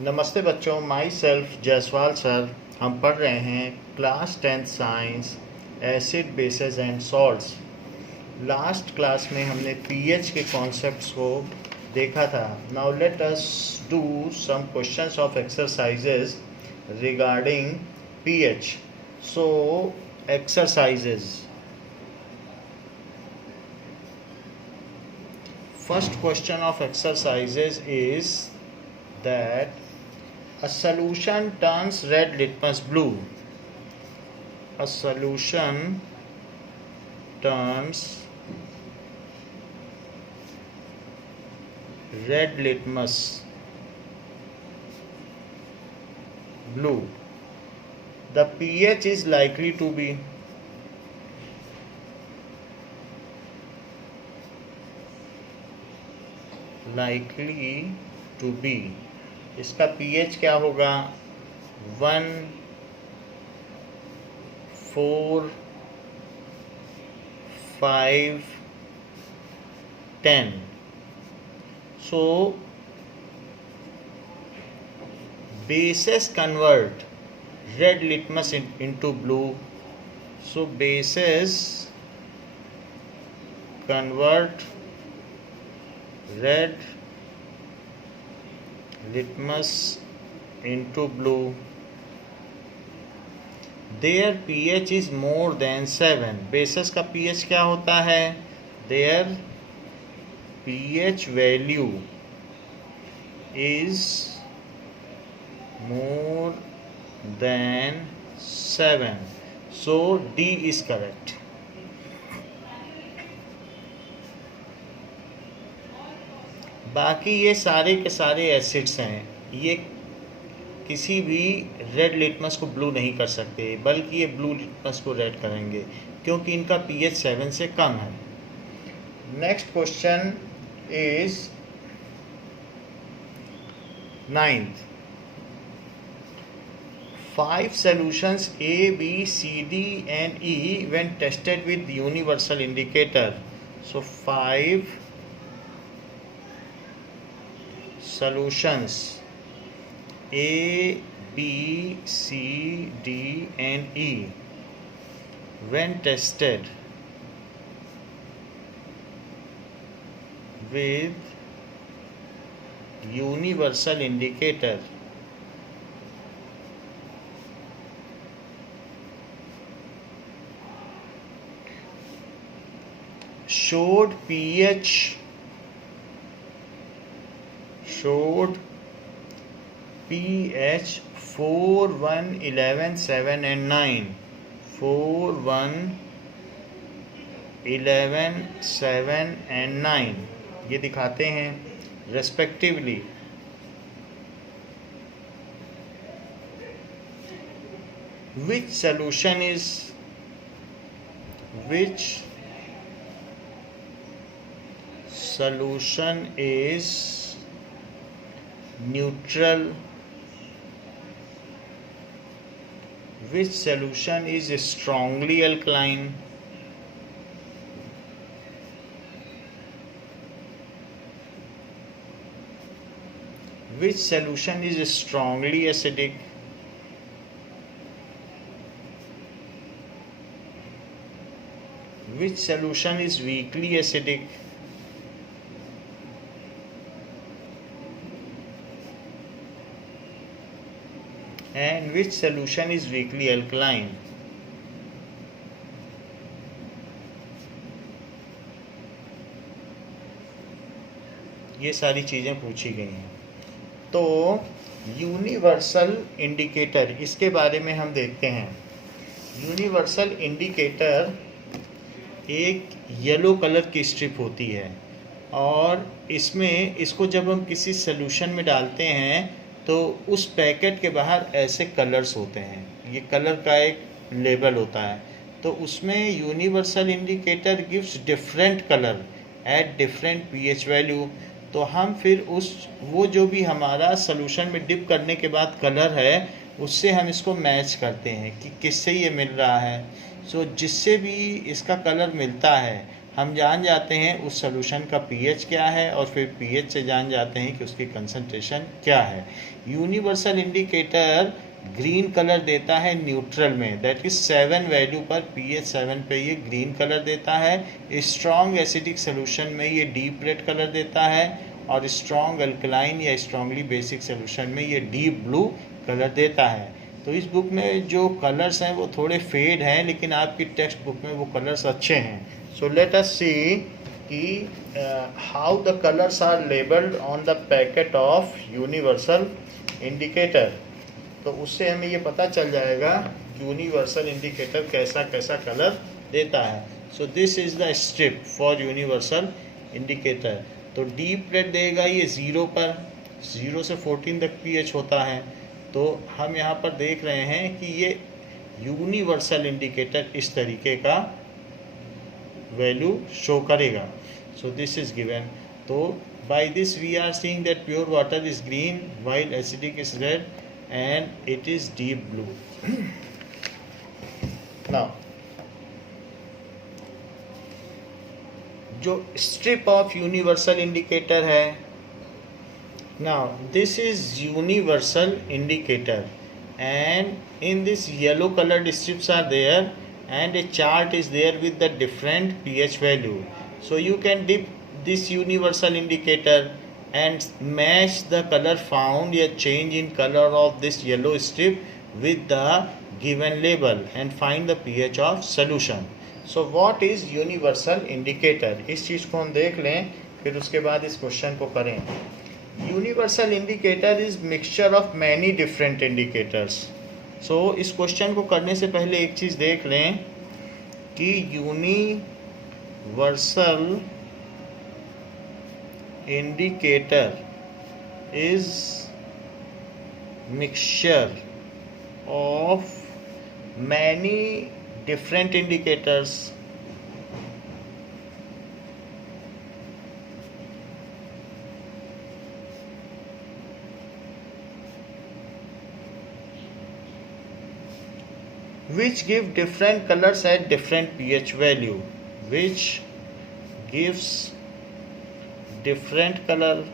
नमस्ते बच्चों, my self Jaiswal sir. हम पढ़ रहे हैं class 10th science acid bases and salts. Last class में हमने पीएच के कॉन्सेप्ट्स को देखा था। Now let us do some questions of exercises regarding pH. So exercises. First question of exercises is that a solution turns red litmus blue. A solution turns red litmus blue. The pH is likely to be इसका pH क्या होगा? 1, 4, 5, 10. So bases convert red litmus into blue. So bases convert red litmus into blue. Their pH is more than 7. Bases का pH क्या होता है? Their pH value is more than 7. So D is correct. बाकी ये सारे के सारे acids हैं, ये किसी भी रेड लिटमस को ब्लू नहीं कर सकते, बल्कि ये ब्लू लिटमस को रेड करेंगे क्योंकि इनका पीएच 7 से कम है। Next question is 9th। 5 solutions A, B, C, D and E when tested with universal indicator. So 5 solutions A, B, C, D and E when tested with universal indicator showed pH 4, 1, 11, 7 and 9. 4, 1, 11, 7 and 9 ये दिखाते हैं respectively. Which solution is neutral? Which solution is strongly alkaline? Which solution is strongly acidic? Which solution is weakly acidic? And which solution is weakly alkaline? ये सारी चीज़ें पूछी गई हैं। तो यूनिवर्सल इंडिकेटर, इसके बारे में हम देखते हैं। यूनिवर्सल इंडिकेटर एक येलो कलर की स्ट्रिप होती है और इसको जब हम किसी सॉल्यूशन में डालते हैं तो उस पैकेट के बाहर ऐसे कलर्स होते हैं, ये कलर का एक लेबल होता है। तो उसमें universal indicator gives different colour at different pH value. तो हम फिर वो जो भी हमारा सॉल्यूशन में डिप करने के बाद कलर है उससे हम इसको मैच करते हैं कि किससे ये मिल रहा है। सो जिससे भी इसका कलर मिलता है हम जान जाते हैं उस सोल्यूशन का पीएच क्या है और फिर पीएच से जान जाते हैं कि उसकी कंसंट्रेशन क्या है। यूनिवर्सल इंडिकेटर ग्रीन कलर देता है न्यूट्रल में, दैट इज 7 वैल्यू पर पीएच 7 पे ये ग्रीन कलर देता है। स्ट्रॉन्ग एसिडिक सोल्यूशन में ये डीप रेड कलर देता है और स्ट्रॉन्ग अल्कलाइन या स्ट्रॉन्गली बेसिक सोल्यूशन में ये डीप ब्लू कलर देता है। तो इस बुक में जो कलर्स हैं वो थोड़े फेड हैं, लेकिन आपकी टेक्स्ट बुक में वो कलर्स अच्छे हैं। सो लेट अस सी कि how the colours are labelled on the packet of universal indicator. तो उससे हमें ये पता चल जाएगा यूनिवर्सल इंडिकेटर कैसा कैसा कलर देता है। सो this is the strip for universal indicator. तो डीप रेड देगा ये 0 पर, 0 से 14 तक पीएच होता है। तो हम यहाँ पर देख रहे हैं कि ये यूनिवर्सल इंडिकेटर इस तरीके का वैल्यू शो करेगा। So this is given. तो by this we are seeing that pure water is green while acidic is red and it is deep blue. Now जो strip of universal indicator है, now this is universal indicator and in this yellow colored strips are there and a chart is there with the different pH value. So you can dip this universal indicator and match the color found या change in color of this yellow strip with the given label and find the pH of solution. So what is universal indicator? इस चीज़ को हम देख लें, फिर उसके बाद इस क्वेश्चन को करें। Universal indicator is mixture of many different indicators. So इस क्वेश्चन को करने से पहले एक चीज़ देख लें कि universal indicator is mixture of many different indicators which give different colors at different pH value, which gives different color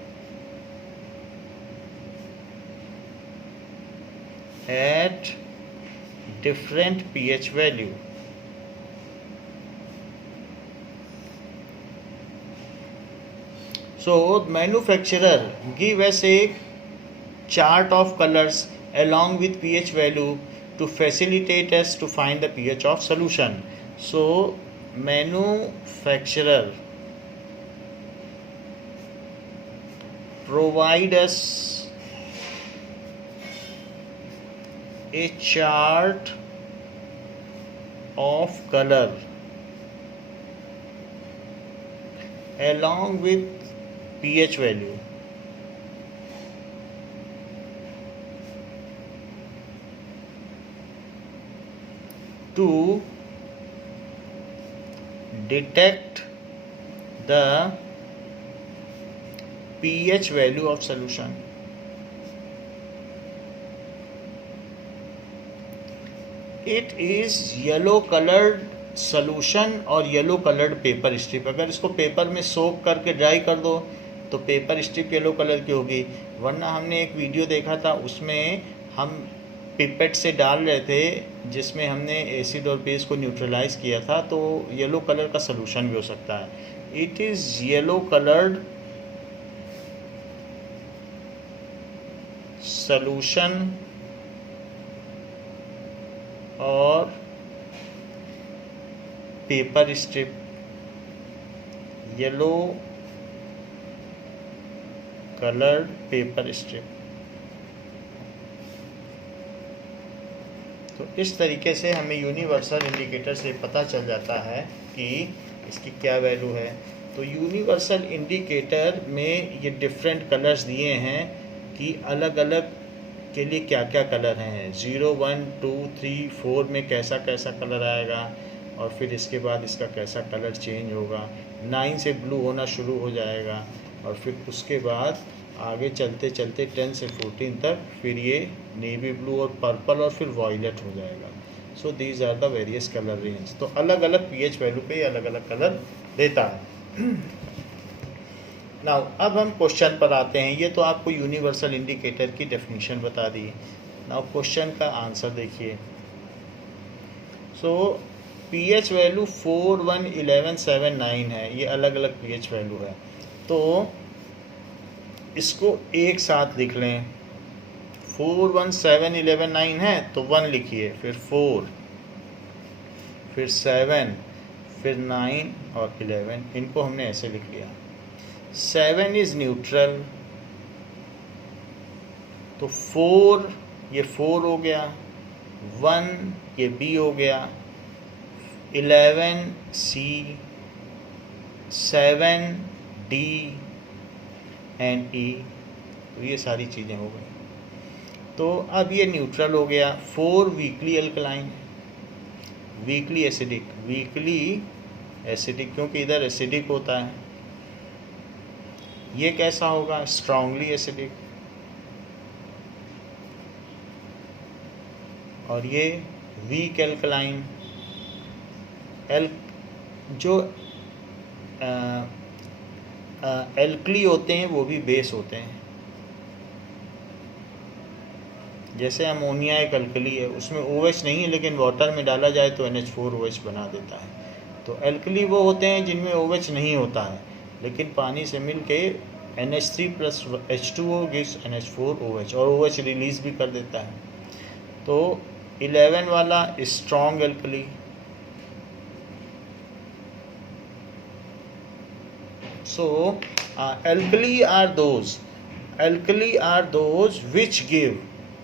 at different pH value. So manufacturer give us a chart of colors along with pH value to facilitate us to find the pH of solution. So manufacturer provide us a chart of color along with pH value. To detect the pH value of solution. It is yellow colored solution और yellow coloured paper strip. अगर इसको paper में सोक करके dry कर दो तो paper strip yellow colour की होगी, वरना हमने एक वीडियो देखा था उसमें हम पिपेट से डाल रहे थे जिसमें हमने एसिड और बेस को न्यूट्रलाइज किया था, तो येलो कलर का सलूशन भी हो सकता है। It is yellow coloured solution और paper strip, yellow coloured paper strip. तो इस तरीके से हमें यूनिवर्सल इंडिकेटर से पता चल जाता है कि इसकी क्या वैल्यू है। तो यूनिवर्सल इंडिकेटर में ये डिफरेंट कलर्स दिए हैं कि अलग अलग के लिए क्या क्या कलर हैं। 0, 1, 2, 3, 4 में कैसा कैसा कलर आएगा और फिर इसके बाद इसका कैसा कलर चेंज होगा। 9 से ब्लू होना शुरू हो जाएगा और फिर उसके बाद आगे चलते चलते 10 से 14 तक फिर ये नेवी ब्लू और पर्पल और फिर वॉयलेट हो जाएगा। So these are the various colour range. तो अलग अलग पीएच वैल्यू पे अलग अलग कलर देता है। नाउ अब हम क्वेश्चन पर आते हैं। ये तो आपको यूनिवर्सल इंडिकेटर की डेफिनेशन बता दी। नाउ क्वेश्चन का आंसर देखिए। सो पीएच वैल्यू 411779 है, ये अलग अलग पीएच वैल्यू है, तो इसको एक साथ लिख लें। 417119 है तो 1 लिखिए, फिर 4, फिर 7, फिर 9 और 11, इनको हमने ऐसे लिख लिया। 7 इज न्यूट्रल, तो 4 ये 4 हो गया, 1 ये बी हो गया, 11 सी, 7 डी एंड ई, तो ये सारी चीज़ें हो गई। तो अब ये न्यूट्रल हो गया। 4 weekly alkaline, weakly acidic, weakly acidic क्योंकि इधर एसिडिक होता है। ये कैसा होगा? Strongly acidic. और ये वीक एल्कलाइन। जो एल्कली होते हैं वो भी बेस होते हैं। जैसे अमोनिया एक अल्कली है, उसमें OH नहीं है लेकिन वाटर में डाला जाए तो NH4OH बना देता है। तो एल्कली वो होते हैं जिनमें OH नहीं होता है, लेकिन पानी से मिल के NH3+H2O गिव्स NH4OH और OH रिलीज भी कर देता है। तो 11 वाला strong alkali. So alkali are those which give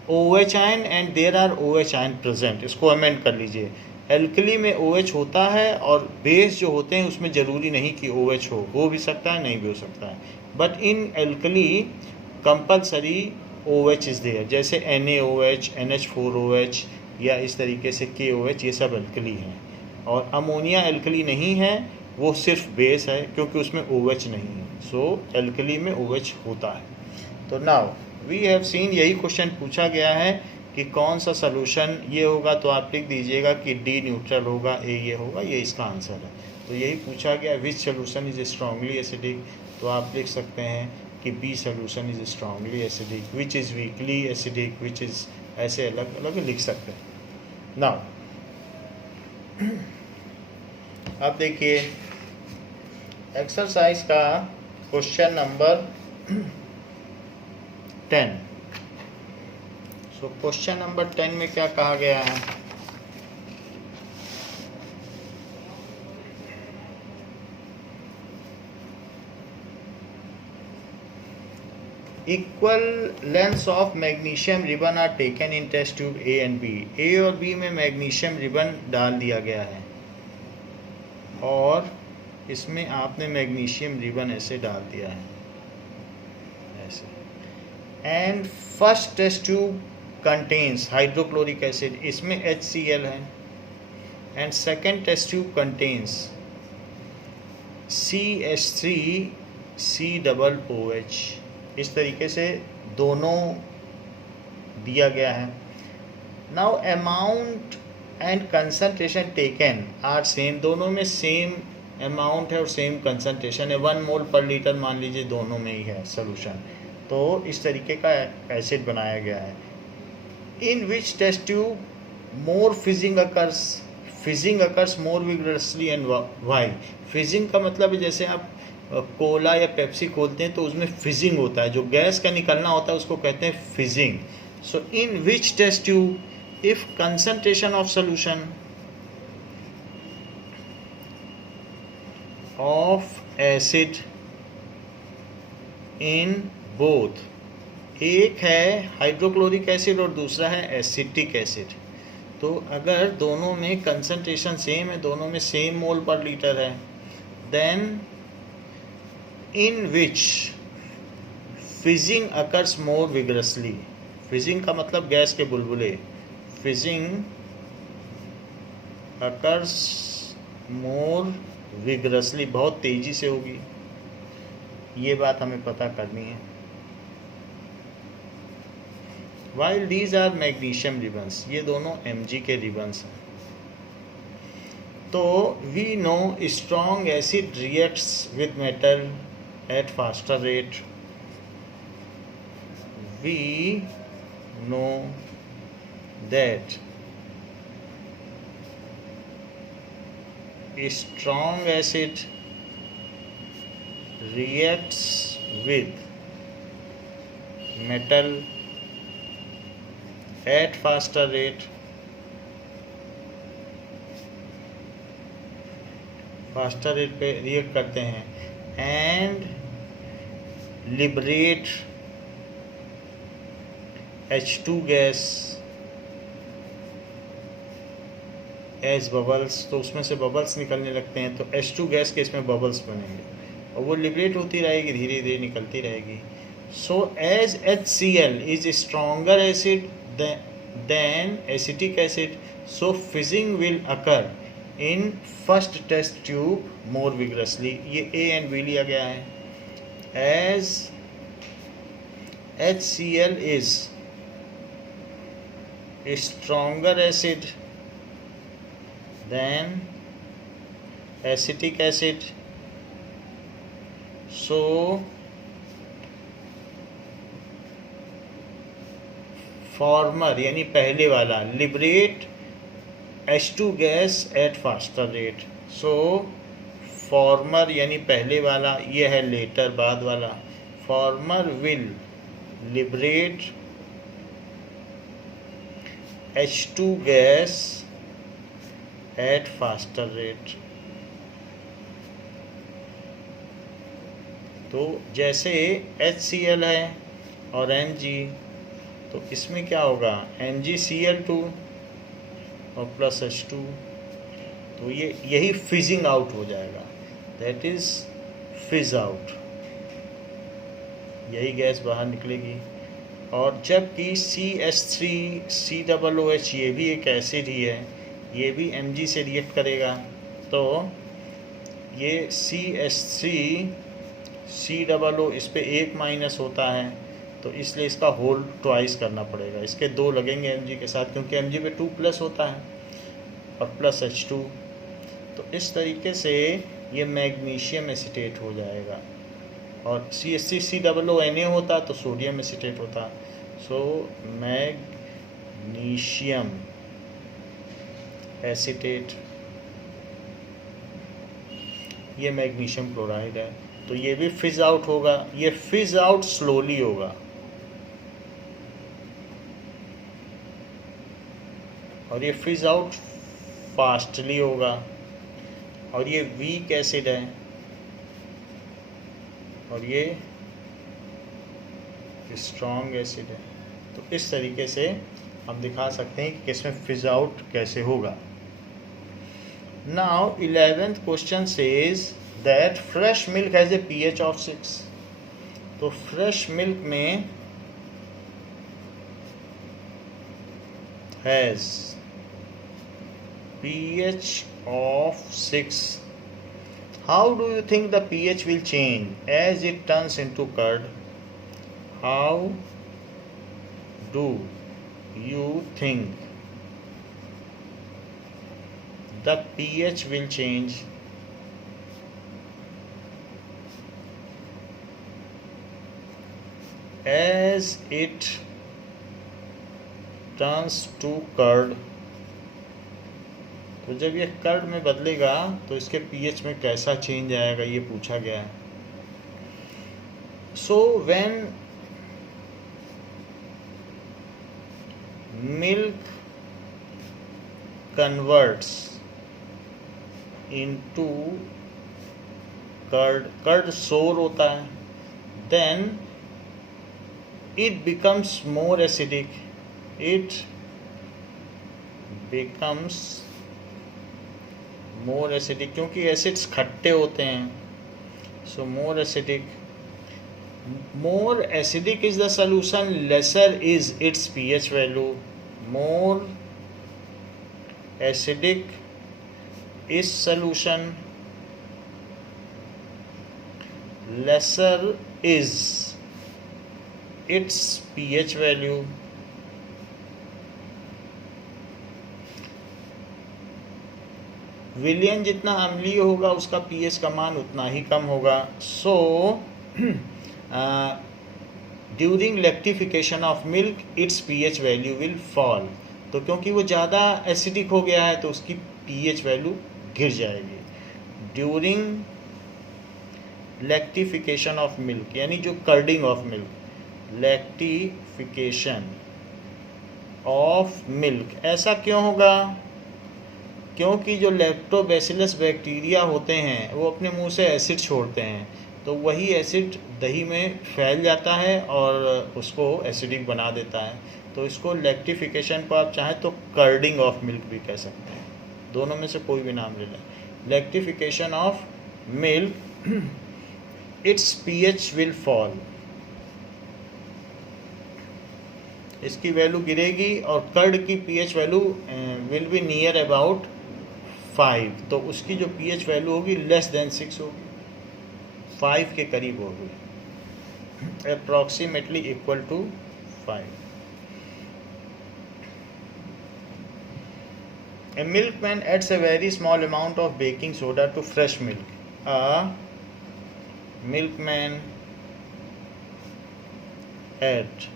OH ion and there are OH ion present। इसको अमेंड कर लीजिए। एल्कली में OH होता है और बेस जो होते हैं उसमें ज़रूरी नहीं कि OH हो भी सकता है, नहीं भी हो सकता है। But in alkali compulsory OH is there, जैसे NaOH, NH4OH या इस तरीके से KOH, ये सब एल्कली हैं। और अमोनिया एल्कली नहीं है, वो सिर्फ बेस है क्योंकि उसमें OH नहीं है। सो एल्कली में OH होता है। तो नाउ वी हैव सीन, यही क्वेश्चन पूछा गया है कि कौन सा सोल्यूशन ये होगा, तो आप लिख दीजिएगा कि डी न्यूट्रल होगा, ए ये होगा, ये इसका आंसर है। तो यही पूछा गया, which solution is strongly acidic, तो आप लिख सकते हैं कि B solution is strongly acidic, which is weakly acidic, which is, ऐसे अलग अलग लिख सकते हैं। नाउ अब देखिए एक्सरसाइज का question number 10। So question number 10 में क्या कहा गया है? Equal lengths of magnesium ribbon are taken in test tube A and B. A और बी में मैग्नीशियम रिबन डाल दिया गया है और इसमें आपने मैग्नीशियम रिबन ऐसे डाल दिया है ऐसे। And first test tube contains hydrochloric acid, इसमें HCl है। And second test tube contains CH3COOH। इस तरीके से दोनों दिया गया है। Now amount and concentration taken are same, दोनों में सेम अमाउंट है और सेम कंसंट्रेशन है। 1 मोल पर लीटर मान लीजिए दोनों में ही है सोल्यूशन। तो इस तरीके का एसिड बनाया गया है। In which test tube more fizzing occurs more vigorously and why. Fizzing का मतलब है जैसे आप कोला या पेप्सी खोलते हैं तो उसमें फिजिंग होता है, जो गैस का निकलना होता है उसको कहते हैं fizzing. So in which test tube if concentration of solution of acid in both, एक है हाइड्रोक्लोरिक एसिड और दूसरा है एसिटिक एसिड, तो अगर दोनों में कंसंट्रेशन सेम है, दोनों में सेम मोल पर लीटर है, then in which fizzing occurs more vigorously. Fizzing का मतलब गैस के बुलबुले। फिजिंग अकर्स मोर विगरसली, बहुत तेजी से होगी, ये बात हमें पता करनी है। While these are magnesium ribbons, ये दोनों Mg के रिबन्स हैं। तो we know strong acid reacts with metal at faster rate. We know that strong acid reacts with metal at faster rate. Faster rate पे रिएक्ट करते हैं and liberate H2 gas as bubbles. तो उसमें से bubbles निकलने लगते हैं, तो H2 गैस के इसमें बबल्स बनेंगे और वो लिबरेट होती रहेगी, धीरे धीरे निकलती रहेगी. So as HCl is stronger acid than acetic acid, so fizzing will occur in first test tube more vigorously. ये A एंड B लिया गया है. As HCl is stronger acid then acetic acid, so former यानी पहले वाला liberate H2 gas at faster rate. so former यानी पहले वाला, ये है later बाद वाला. former will liberate H2 gas at faster rate. तो जैसे HCl है और Mg, तो इसमें क्या होगा MgCl2 और प्लस H2, तो ये यही फिजिंग आउट हो जाएगा. दैट इज फिज आउट, यही गैस बाहर निकलेगी. और जबकि CH3COOH ये भी एक एसिड ही है, ये भी Mg से रिएक्ट करेगा, तो ये CH3COO इस पे एक माइनस होता है, तो इसलिए इसका होल ट्वाइस करना पड़ेगा. इसके दो लगेंगे Mg के साथ, क्योंकि Mg पे 2 प्लस होता है और प्लस H2. तो इस तरीके से ये मैग्नीशियम एसीटेट हो जाएगा. और CH3COO होता तो सोडियम एसीटेट होता. सो मैग्नीशियम एसीटेट, ये मैग्नीशियम क्लोराइड है. तो ये भी फिज आउट होगा. ये फिज आउट स्लोली होगा और ये फिज आउट फास्टली होगा. और ये वीक एसिड है और ये स्ट्रॉन्ग एसिड है. तो इस तरीके से हम दिखा सकते हैं कि इसमें फिज आउट कैसे होगा. Now 11th question says that fresh milk has a pH of 6. तो fresh milk में has pH of 6. How do you think the pH will change as it turns into curd? How do you think the pH will change as it turns to curd? तो जब ये curd में बदलेगा तो इसके pH में कैसा change आएगा, ये पूछा गया है. So when milk converts into curd, curd sour होता है, then it becomes more acidic. It becomes more acidic, क्योंकि एसिड्स खट्टे होते हैं. So more acidic. More acidic is the solution, lesser is its pH value. More acidic is solution, lesser is its pH value. विलयन जितना अम्लीय होगा उसका pH का मान उतना ही कम होगा. So during lactification of milk its pH value will fall. तो क्योंकि वो ज़्यादा एसिडिक हो गया है तो उसकी पीएच वैल्यू गिर जाएगी. ड्यूरिंग लैक्टिफिकेशन ऑफ मिल्क यानी जो कर्डिंग ऑफ मिल्क, लैक्टिफिकेशन ऑफ मिल्क. ऐसा क्यों होगा? क्योंकि जो लैक्टोबैसिलस बैक्टीरिया होते हैं वो अपने मुंह से एसिड छोड़ते हैं, तो वही एसिड दही में फैल जाता है और उसको एसिडिक बना देता है. तो इसको लैक्टिफिकेशन को आप चाहें तो कर्डिंग ऑफ मिल्क भी कह सकते हैं. दोनों में से कोई भी नाम ले लें. Lactification of milk its pH will fall. इसकी वैल्यू गिरेगी और कर्ड की pH value will be near about 5. तो उसकी जो पीएच वैल्यू होगी लेस देन 6 होगी, 5 के करीब होगी, approximately equal to 5. A milkman adds a very small amount of baking soda to fresh milk. A milkman adds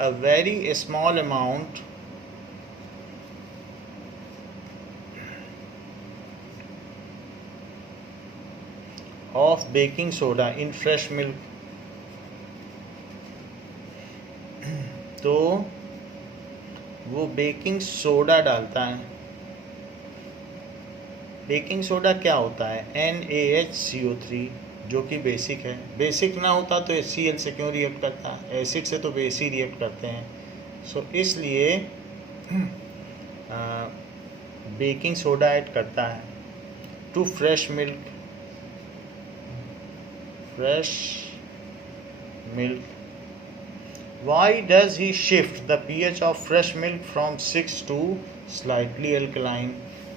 a very small amount of baking soda in fresh milk. तो वो baking soda डालता है. Baking soda क्या होता है? NaHCO3, जो कि basic है. बेसिक ना होता तो HCl से क्यों रिएक्ट करता? एसिड से तो बेस ही रिएक्ट करते हैं. सो इसलिए बेकिंग सोडा ऐड करता है to fresh milk. Why does he shift the pH of fresh milk from 6 to slightly alkaline?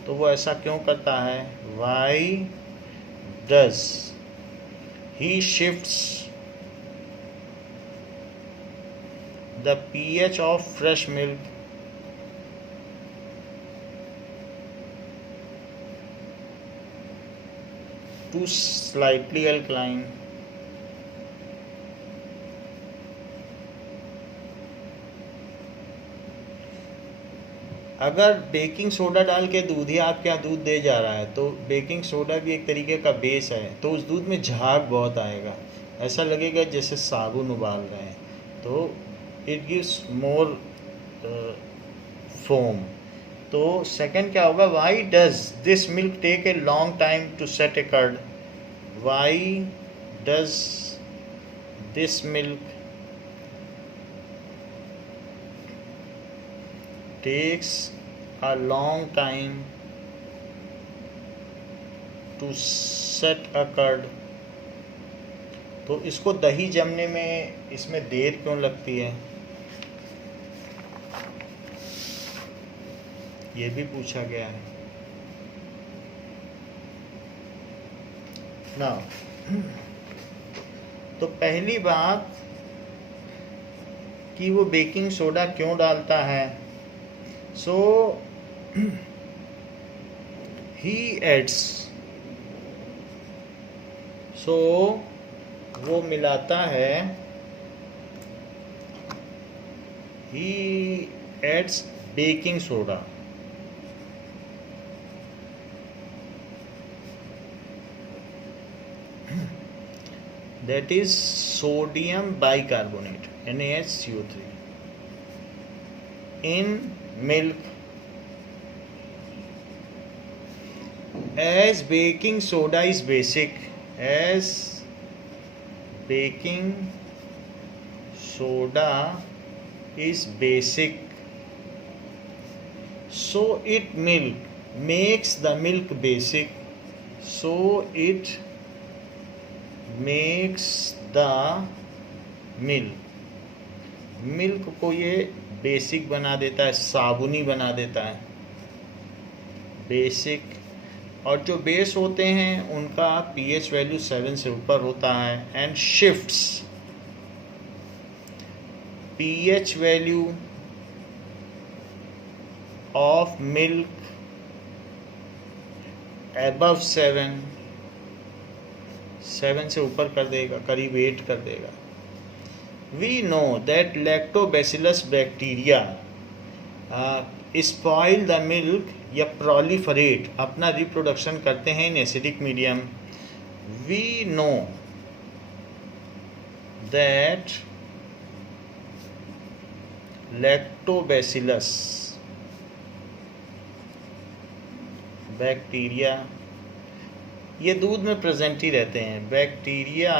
तो वो ऐसा क्यों करता है? Why does he shifts the pH of fresh milk to slightly alkaline? अगर baking soda डाल के दूध ही आपके यहाँ दूध दे जा रहा है तो बेकिंग सोडा भी एक तरीके का बेस है, तो उस दूध में झाग बहुत आएगा, ऐसा लगेगा जैसे साबुन उबाल रहे हैं. तो इट गिव्स मोर फोम. तो सेकंड क्या होगा? Why does this milk take a long time to set a curd? Why does this milk takes a long time to set a curd. तो इसको दही जमने में इसमें देर क्यों लगती है? ये भी पूछा गया है. ना तो पहली बात कि वो बेकिंग सोडा क्यों डालता है. So he adds, so वो मिलाता है, he adds baking soda. That is sodium bicarbonate, NaHCO3 in milk. As baking soda is basic, as baking soda is basic, so it milk makes the milk basic, so it makes the milk को ये basic बना देता है, साबुनी बना देता है. Basic. और जो बेस होते हैं उनका पीएच वैल्यू 7 से ऊपर होता है. And shifts pH value of milk above 7, 7 से ऊपर कर देगा, करीब 8 कर देगा. We know that lactobacillus bacteria spoil the milk या proliferate, अपना रिप्रोडक्शन करते हैं in acidic medium. We know that lactobacillus bacteria ये दूध में प्रेजेंट ही रहते हैं. बैक्टीरिया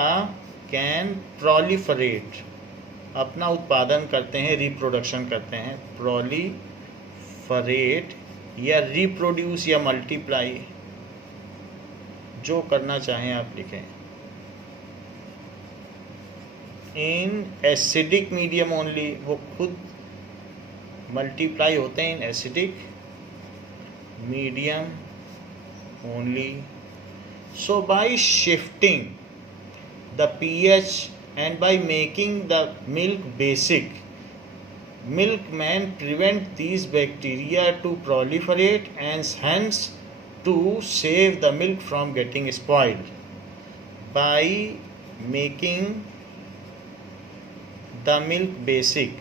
कैन प्रोलिफरेट, अपना उत्पादन करते हैं, रिप्रोडक्शन करते हैं. प्रोलिफरेट या रिप्रोड्यूस या मल्टीप्लाई, जो करना चाहें आप लिखें. इन एसिडिक मीडियम ओनली, वो खुद मल्टीप्लाई होते हैं in acidic medium only. So by shifting the pH and by making the milk basic, milkman prevent these bacteria to proliferate and hence to save the milk from getting spoiled. By making the milk basic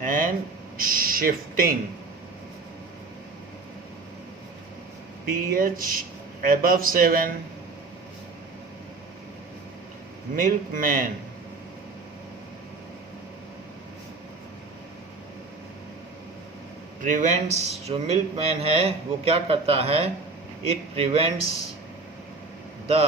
and shifting pH above 7, milkman prevents, जो milkman है वो क्या करता है, it prevents the